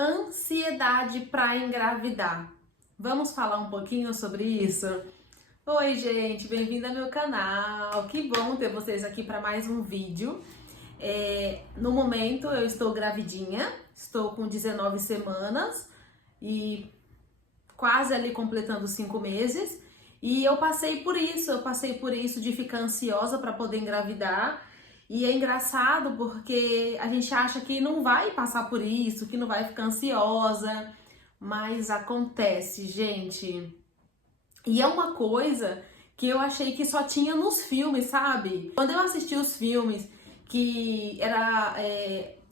Ansiedade para engravidar. Vamos falar um pouquinho sobre isso? Oi, gente, bem-vindo ao meu canal. Que bom ter vocês aqui para mais um vídeo. No momento eu estou gravidinha, estou com 19 semanas e quase ali completando 5 meses. E eu passei por isso de ficar ansiosa para poder engravidar. E é engraçado porque a gente acha que não vai passar por isso, que não vai ficar ansiosa, mas acontece, gente. E é uma coisa que eu achei que só tinha nos filmes, sabe? Quando eu assisti os filmes, que era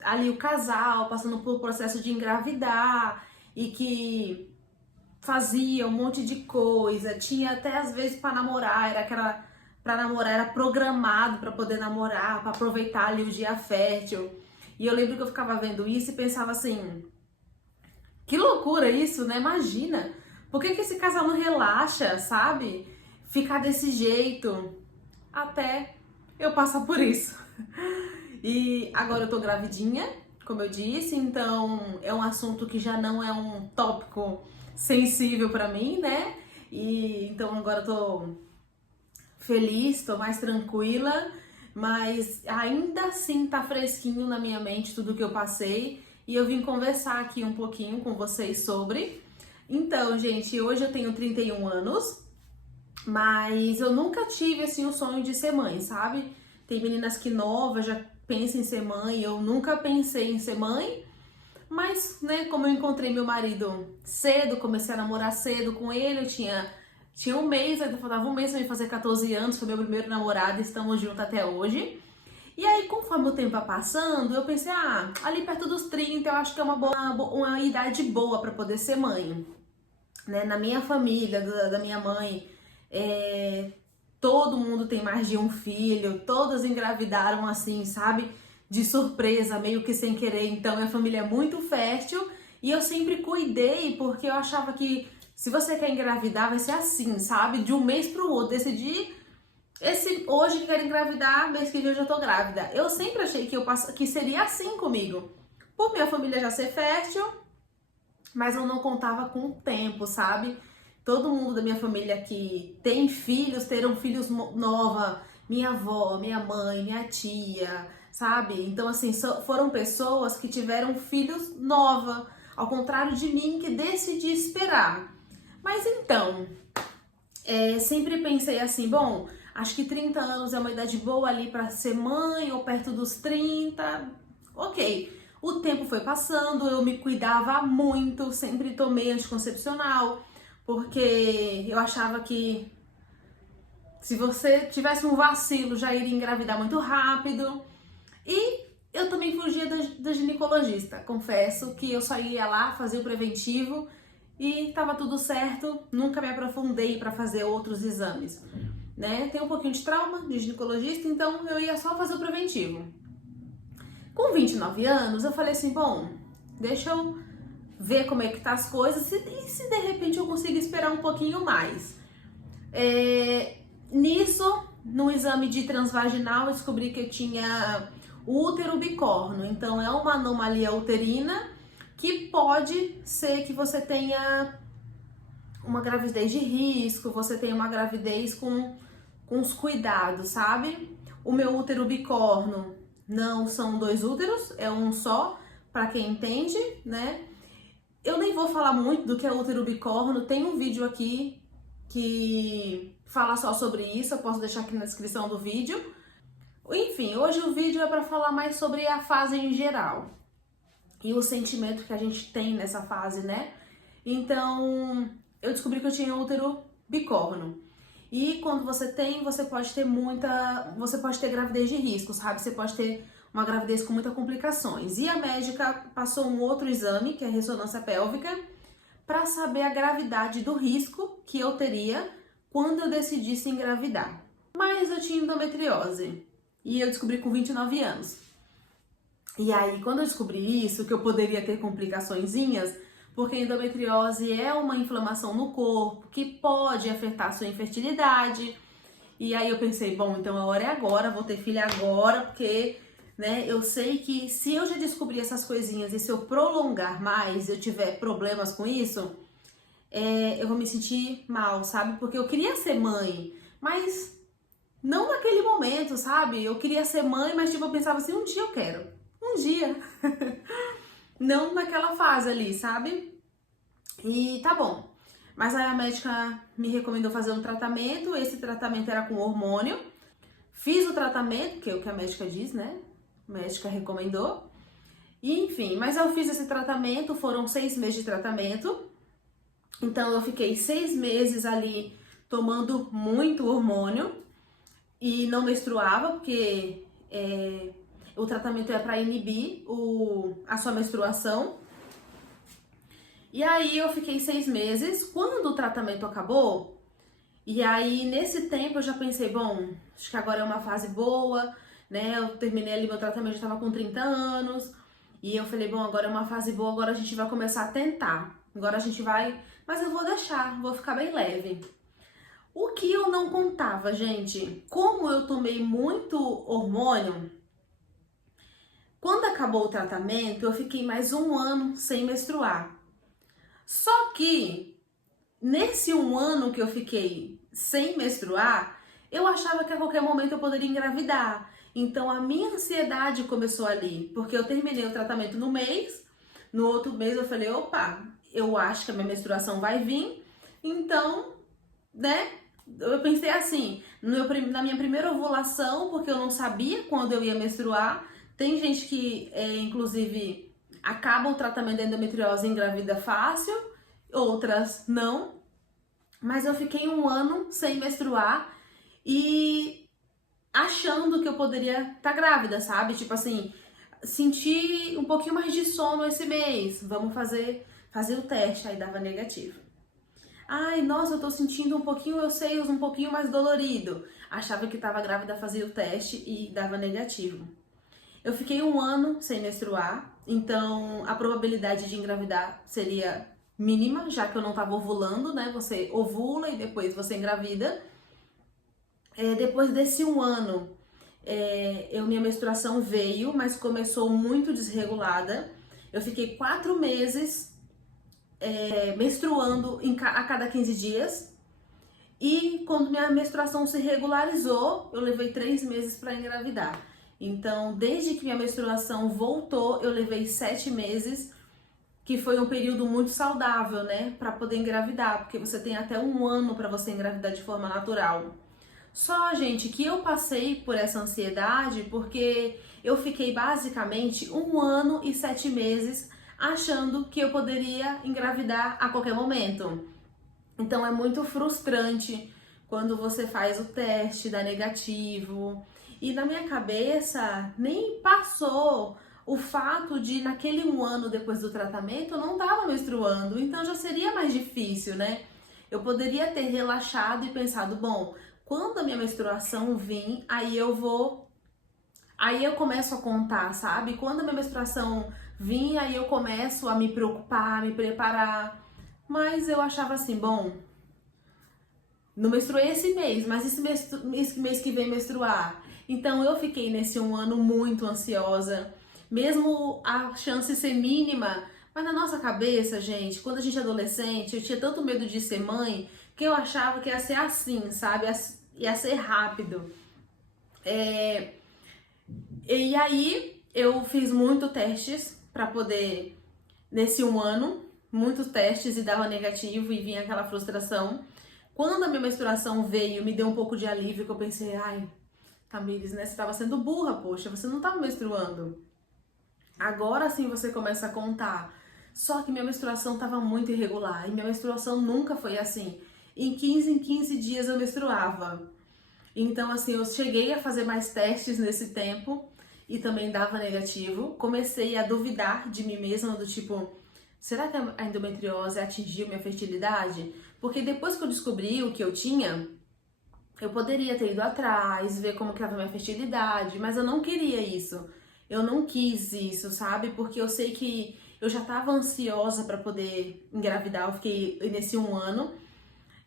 ali o casal passando por processo de engravidar e que fazia um monte de coisa, tinha até às vezes para namorar, era programado para poder namorar, para aproveitar ali o dia fértil. E eu lembro que eu ficava vendo isso e pensava assim, que loucura isso, né? Imagina, por que esse casal não relaxa, sabe? Ficar desse jeito, até eu passar por isso. E agora eu tô gravidinha, como eu disse, então é um assunto que já não é um tópico sensível pra mim, né? E então agora eu tô feliz, tô mais tranquila, mas ainda assim tá fresquinho na minha mente tudo que eu passei e eu vim conversar aqui um pouquinho com vocês sobre. Então, gente, hoje eu tenho 31 anos, mas eu nunca tive assim o sonho de ser mãe, sabe? Tem meninas que novas já pensam em ser mãe, eu nunca pensei em ser mãe. Mas, né, como eu encontrei meu marido cedo, comecei a namorar cedo com ele, eu tinha um mês, ainda faltava um mês pra mim fazer 14 anos, foi meu primeiro namorado, estamos juntos até hoje. E aí, conforme o tempo vai passando, eu pensei, ali perto dos 30, eu acho que é uma idade boa para poder ser mãe. Né? Na minha família, da minha mãe, todo mundo tem mais de um filho, todas engravidaram assim, sabe? De surpresa, meio que sem querer. Então, minha família é muito fértil e eu sempre cuidei porque eu achava que se você quer engravidar, vai ser assim, sabe? De um mês pro outro, decidir hoje que quero engravidar, mês que vem eu já tô grávida. Eu sempre achei que seria assim comigo. Por minha família já ser fértil, mas eu não contava com o tempo, sabe? Todo mundo da minha família que tem filhos, terão filhos nova, minha avó, minha mãe, minha tia, sabe? Então, assim, foram pessoas que tiveram filhos nova, ao contrário de mim que decidi esperar. Mas então, sempre pensei assim, bom, acho que 30 anos é uma idade boa ali para ser mãe, ou perto dos 30, ok. O tempo foi passando, eu me cuidava muito, sempre tomei anticoncepcional, porque eu achava que se você tivesse um vacilo já iria engravidar muito rápido. E eu também fugia da ginecologista, confesso que eu só ia lá fazer o preventivo e tava tudo certo, nunca me aprofundei para fazer outros exames, né? Tem um pouquinho de trauma de ginecologista, então eu ia só fazer o preventivo. Com 29 anos, eu falei assim, bom, deixa eu ver como é que tá as coisas e se de repente eu consigo esperar um pouquinho mais. Nisso, no exame de transvaginal, eu descobri que eu tinha útero bicórnio, então é uma anomalia uterina que pode ser que você tenha uma gravidez de risco, você tenha uma gravidez com os cuidados, sabe? O meu útero bicórnio não são 2 úteros, é um só, para quem entende, né? Eu nem vou falar muito do que é útero bicórnio, tem um vídeo aqui que fala só sobre isso, eu posso deixar aqui na descrição do vídeo. Enfim, hoje o vídeo é para falar mais sobre a fase em geral e o sentimento que a gente tem nessa fase, né? Então, eu descobri que eu tinha útero bicórnio. E quando você tem, você pode ter gravidez de risco, sabe? Você pode ter uma gravidez com muitas complicações. E a médica passou um outro exame, que é a ressonância pélvica, para saber a gravidade do risco que eu teria quando eu decidisse engravidar. Mas eu tinha endometriose e eu descobri com 29 anos. E aí, quando eu descobri isso, que eu poderia ter complicaçõezinhas, porque a endometriose é uma inflamação no corpo que pode afetar a sua infertilidade. E aí eu pensei, bom, então a hora é agora, vou ter filha agora, porque né? Eu sei que se eu já descobrir essas coisinhas e se eu prolongar mais, eu tiver problemas com isso, eu vou me sentir mal, sabe? Porque eu queria ser mãe, mas não naquele momento, sabe? Eu queria ser mãe, mas tipo, eu pensava assim, um dia eu quero. Um dia. Não naquela fase ali, sabe? E tá bom. Mas aí a médica me recomendou fazer um tratamento. Esse tratamento era com hormônio. Fiz o tratamento, que é o que a médica diz, né? A médica recomendou. E enfim, mas eu fiz esse tratamento, foram 6 meses de tratamento. Então eu fiquei 6 meses ali tomando muito hormônio e não menstruava, porque o tratamento é para inibir a sua menstruação. E aí eu fiquei 6 meses. Quando o tratamento acabou, e aí nesse tempo eu já pensei, bom, acho que agora é uma fase boa, né? Eu terminei ali meu tratamento, já estava com 30 anos. E eu falei, bom, agora é uma fase boa, agora a gente vai começar a tentar. Agora a gente vai, mas eu vou deixar, vou ficar bem leve. O que eu não contava, gente, como eu tomei muito hormônio, quando acabou o tratamento, eu fiquei mais 1 ano sem menstruar. Só que nesse 1 ano que eu fiquei sem menstruar, eu achava que a qualquer momento eu poderia engravidar. Então a minha ansiedade começou ali, porque eu terminei o tratamento no mês, no outro mês eu falei, opa, eu acho que a minha menstruação vai vir, então, né? Eu pensei assim, na minha primeira ovulação, porque eu não sabia quando eu ia menstruar. Tem gente que, inclusive, acaba o tratamento da endometriose e engravida fácil, outras não. Mas eu fiquei 1 ano sem menstruar e achando que eu poderia estar grávida, sabe? Tipo assim, senti um pouquinho mais de sono esse mês, vamos fazer o teste, aí dava negativo. Ai, nossa, eu tô sentindo um pouquinho, meus seios um pouquinho mais dolorido. Achava que tava grávida, fazia o teste e dava negativo. Eu fiquei 1 ano sem menstruar, então a probabilidade de engravidar seria mínima, já que eu não tava ovulando, né? Você ovula e depois você engravida. Depois desse 1 ano, minha menstruação veio, mas começou muito desregulada. Eu fiquei 4 meses menstruando a cada 15 dias. E quando minha menstruação se regularizou, eu levei 3 meses para engravidar. Então, desde que minha menstruação voltou, eu levei 7 meses, que foi um período muito saudável, né, para poder engravidar, porque você tem até 1 ano para você engravidar de forma natural. Só, gente, que eu passei por essa ansiedade porque eu fiquei basicamente 1 ano e 7 meses achando que eu poderia engravidar a qualquer momento. Então é muito frustrante quando você faz o teste, dá negativo. E na minha cabeça nem passou o fato de naquele 1 ano depois do tratamento eu não estava menstruando, então já seria mais difícil, né? Eu poderia ter relaxado e pensado, bom, quando a minha menstruação vir, aí eu começo a contar, sabe? Quando a minha menstruação vir, aí eu começo a me preocupar, me preparar. Mas eu achava assim, bom, não menstruei esse mês, mas esse mês que vem menstruar. Então eu fiquei nesse 1 ano muito ansiosa, mesmo a chance ser mínima. Mas na nossa cabeça, gente, quando a gente é adolescente, eu tinha tanto medo de ser mãe que eu achava que ia ser assim, sabe? Ia ser rápido. E aí eu fiz muitos testes para poder, nesse 1 ano, muitos testes e dava negativo e vinha aquela frustração. Quando a minha menstruação veio, me deu um pouco de alívio, que eu pensei, ai, Tamires, né, você estava sendo burra, poxa, você não estava menstruando. Agora sim você começa a contar. Só que minha menstruação estava muito irregular e minha menstruação nunca foi assim. Em 15 dias eu menstruava. Então, assim, eu cheguei a fazer mais testes nesse tempo e também dava negativo. Comecei a duvidar de mim mesma, do tipo, será que a endometriose atingiu minha fertilidade? Porque depois que eu descobri o que eu tinha, eu poderia ter ido atrás, ver como que estava minha fertilidade, mas eu não queria isso. Eu não quis isso, sabe? Porque eu sei que eu já estava ansiosa para poder engravidar, eu fiquei nesse 1 ano.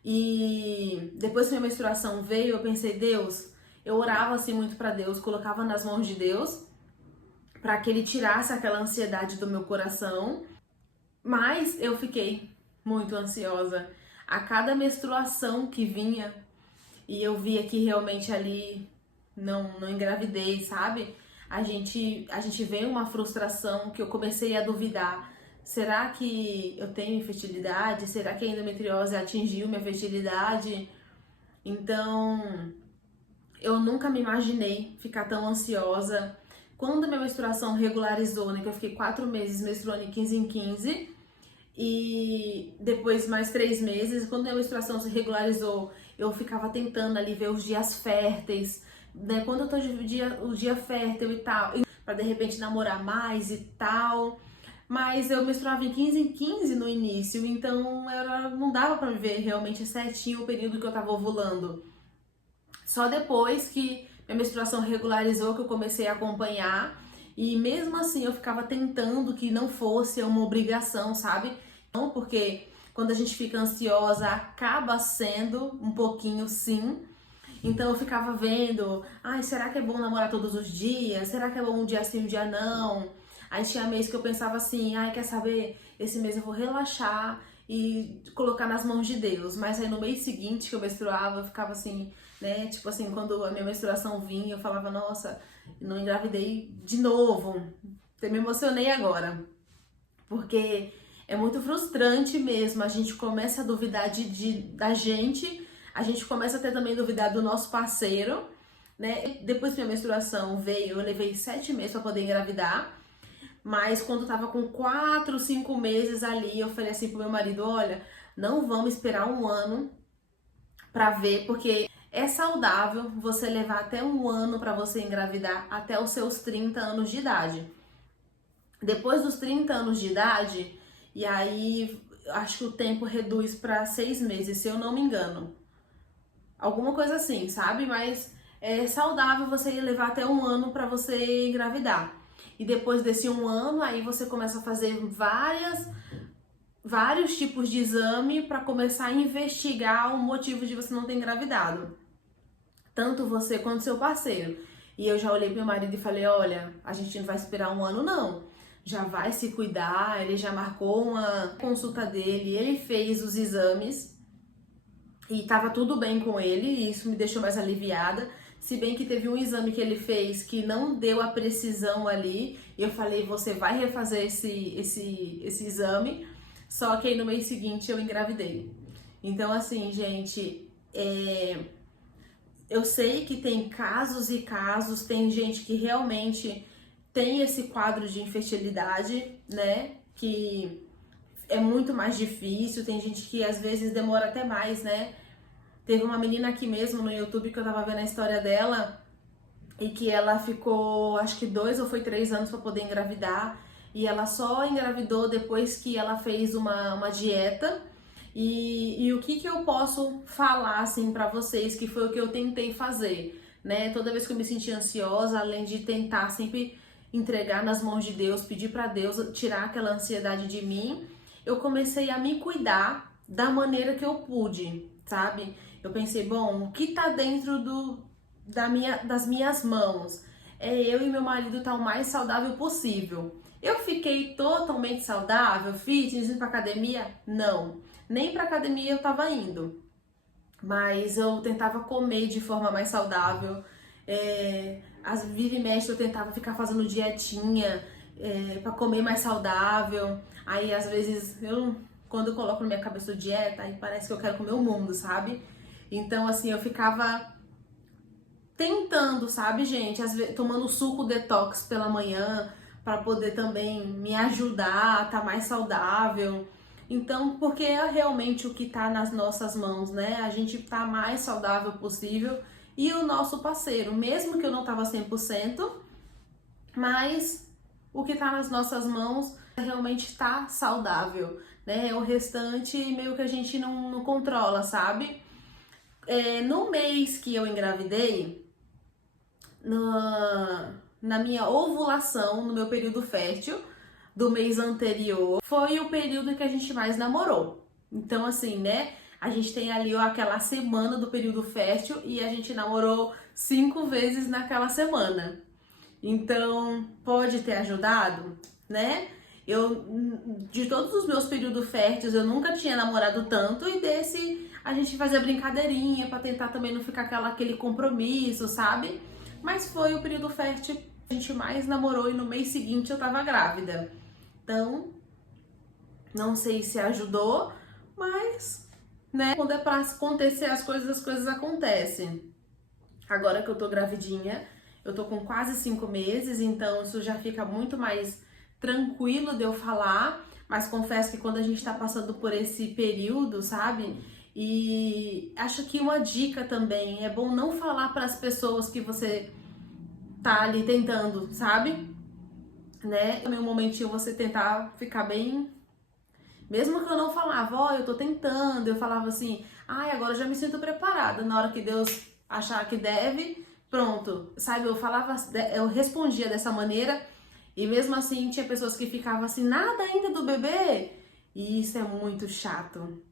E depois que minha menstruação veio, eu pensei, Deus, eu orava assim muito para Deus, colocava nas mãos de Deus. para que ele tirasse aquela ansiedade do meu coração, mas eu fiquei muito ansiosa. A cada menstruação que vinha, e eu via que realmente ali não engravidei, sabe? A gente vê uma frustração que eu comecei a duvidar. Será que eu tenho infertilidade? Será que a endometriose atingiu minha fertilidade? Então, eu nunca me imaginei ficar tão ansiosa. Quando minha menstruação regularizou, né, que eu fiquei 4 meses menstruando em 15 em 15, e depois mais 3 meses, quando minha menstruação se regularizou, eu ficava tentando ali ver os dias férteis, né, quando eu tô o dia fértil e tal, pra de repente namorar mais e tal. Mas eu menstruava em 15 em 15 no início, então não dava pra ver realmente certinho o período que eu tava ovulando. Só depois que minha menstruação regularizou, que eu comecei a acompanhar, e mesmo assim eu ficava tentando que não fosse uma obrigação, sabe? Não, porque quando a gente fica ansiosa, acaba sendo um pouquinho sim. Então eu ficava vendo, ai, será que é bom namorar todos os dias? Será que é bom um dia sim, um dia não? Aí tinha mês que eu pensava assim, ai, quer saber? Esse mês eu vou relaxar e colocar nas mãos de Deus. Mas aí no mês seguinte que eu menstruava, eu ficava assim, né? Tipo assim, quando a minha menstruação vinha, eu falava, nossa, não engravidei de novo. Até me emocionei agora. Porque é muito frustrante mesmo. A gente começa a duvidar da gente, a gente começa a ter também duvidar do nosso parceiro, né? Depois que minha menstruação veio, eu levei 7 meses para poder engravidar. Mas quando tava com 4, 5 meses ali, eu falei assim pro meu marido, olha, não vamos esperar um ano pra ver, porque é saudável você levar até um ano pra você engravidar até os seus 30 anos de idade. Depois dos 30 anos de idade, e aí acho que o tempo reduz pra 6 meses, se eu não me engano. Alguma coisa assim, sabe? Mas é saudável você levar até um ano pra você engravidar. E depois desse um ano, aí você começa a fazer vários tipos de exame para começar a investigar o motivo de você não ter engravidado. Tanto você quanto seu parceiro. E eu já olhei pro meu marido e falei, olha, a gente não vai esperar um ano não. Já vai se cuidar, ele já marcou uma consulta dele, ele fez os exames e tava tudo bem com ele, e isso me deixou mais aliviada. Se bem que teve um exame que ele fez que não deu a precisão ali, e eu falei, você vai refazer esse exame, só que aí no mês seguinte eu engravidei. Então, assim, gente, eu sei que tem casos e casos, tem gente que realmente tem esse quadro de infertilidade, né, que é muito mais difícil, tem gente que às vezes demora até mais, né. Teve uma menina aqui mesmo no YouTube que eu tava vendo a história dela e que ela ficou, acho que 2 ou foi 3 anos para poder engravidar, e ela só engravidou depois que ela fez uma dieta. E o que eu posso falar assim para vocês, que foi o que eu tentei fazer, né? Toda vez que eu me sentia ansiosa, além de tentar sempre entregar nas mãos de Deus, pedir para Deus tirar aquela ansiedade de mim, eu comecei a me cuidar da maneira que eu pude, sabe? Eu pensei, bom, o que tá dentro das minhas mãos? É eu e meu marido estar o mais saudável possível. Eu fiquei totalmente saudável, fitness, indo pra academia? Não. Nem pra academia eu tava indo. Mas eu tentava comer de forma mais saudável. Vira e mexe eu tentava ficar fazendo dietinha pra comer mais saudável. Aí às vezes quando eu coloco na minha cabeça dieta, aí parece que eu quero comer o mundo, sabe? Então assim, eu ficava tentando, sabe, gente? Às vezes, tomando suco detox pela manhã para poder também me ajudar a estar mais saudável. Então, porque é realmente o que tá nas nossas mãos, né? A gente tá mais saudável possível, e o nosso parceiro, mesmo que eu não tava 100%, mas o que tá nas nossas mãos realmente tá saudável, né? O restante meio que a gente não controla, sabe? No mês que eu engravidei, na minha ovulação, no meu período fértil do mês anterior, foi o período que a gente mais namorou. Então, assim, né? A gente tem ali aquela semana do período fértil e a gente namorou 5 vezes naquela semana. Então, pode ter ajudado, né? De todos os meus períodos férteis, eu nunca tinha namorado tanto, e desse a gente fazia brincadeirinha pra tentar também não ficar aquele compromisso, sabe? Mas foi o período fértil que a gente mais namorou, e no mês seguinte eu tava grávida. Então, não sei se ajudou, mas, né, quando é pra acontecer as coisas acontecem. Agora que eu tô gravidinha, eu tô com quase 5 meses, então isso já fica muito mais tranquilo de eu falar, mas confesso que quando a gente tá passando por esse período, sabe? E acho que uma dica também, é bom não falar para as pessoas que você tá ali tentando, sabe? Né? Também um momentinho você tentar ficar bem. Mesmo que eu não falava, ó, eu tô tentando, eu falava assim, ai, agora eu já me sinto preparada. Na hora que Deus achar que deve, pronto, sabe? Eu falava, eu respondia dessa maneira, e mesmo assim tinha pessoas que ficavam assim, nada ainda do bebê, e isso é muito chato.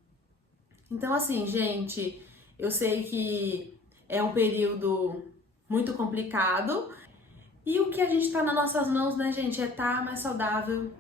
Então, assim, gente, eu sei que é um período muito complicado, e o que a gente tá nas nossas mãos, né, gente, é estar mais saudável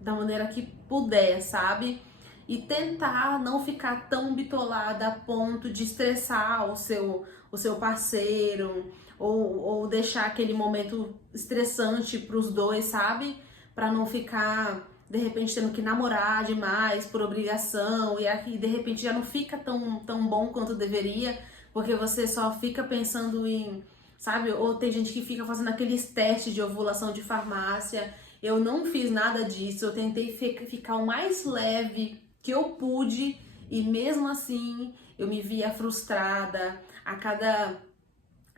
da maneira que puder, sabe? E tentar não ficar tão bitolada a ponto de estressar o seu parceiro, ou deixar aquele momento estressante pros dois, sabe? Pra não ficar, de repente, tendo que namorar demais por obrigação, e aqui, de repente, já não fica tão bom quanto deveria, porque você só fica pensando em, sabe? Ou tem gente que fica fazendo aqueles testes de ovulação de farmácia. Eu não fiz nada disso, eu tentei ficar o mais leve que eu pude, e mesmo assim eu me via frustrada. A cada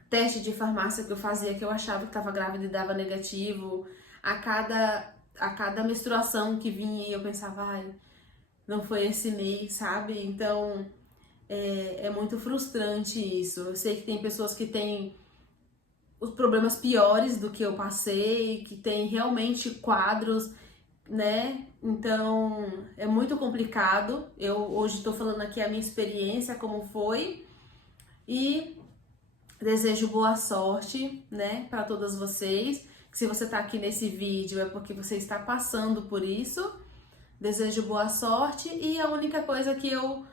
teste de farmácia que eu fazia, que eu achava que estava grávida e dava negativo, a cada menstruação que vinha, eu pensava, ai, não foi esse mês, sabe? Então é muito frustrante isso. Eu sei que tem pessoas que têm os problemas piores do que eu passei, que tem realmente quadros, né? Então é muito complicado. Eu hoje estou falando aqui a minha experiência, como foi, e desejo boa sorte, né, para todas vocês. Se você está aqui nesse vídeo é porque você está passando por isso. Desejo boa sorte, e a única coisa que eu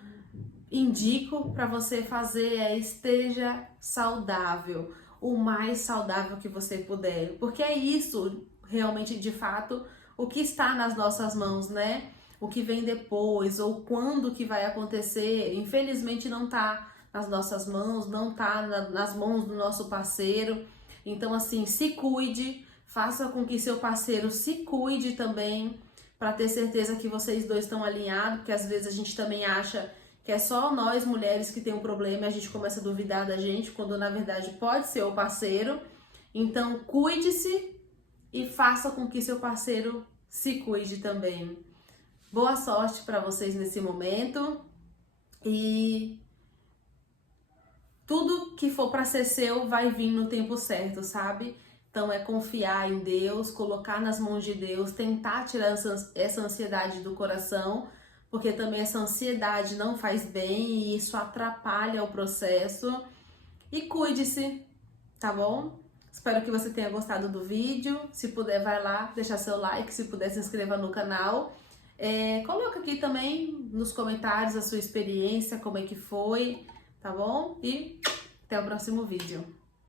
indico para você fazer é esteja saudável, o mais saudável que você puder, porque é isso realmente, de fato, o que está nas nossas mãos, né? O que vem depois, ou quando que vai acontecer, infelizmente não tá nas nossas mãos, não tá nas mãos do nosso parceiro. Então, assim, se cuide, faça com que seu parceiro se cuide também, para ter certeza que vocês dois estão alinhados, porque às vezes a gente também acha que é só nós mulheres que tem um problema, e a gente começa a duvidar da gente, quando na verdade pode ser o parceiro. Então, cuide-se e faça com que seu parceiro se cuide também. Boa sorte para vocês nesse momento, e tudo que for para ser seu vai vir no tempo certo, sabe? Então é confiar em Deus, colocar nas mãos de Deus, tentar tirar essa ansiedade do coração, porque também essa ansiedade não faz bem e isso atrapalha o processo. E cuide-se, tá bom? Espero que você tenha gostado do vídeo. Se puder, vai lá, deixar seu like, se puder, se inscreva no canal. Coloca aqui também nos comentários a sua experiência, como é que foi, tá bom? E até o próximo vídeo.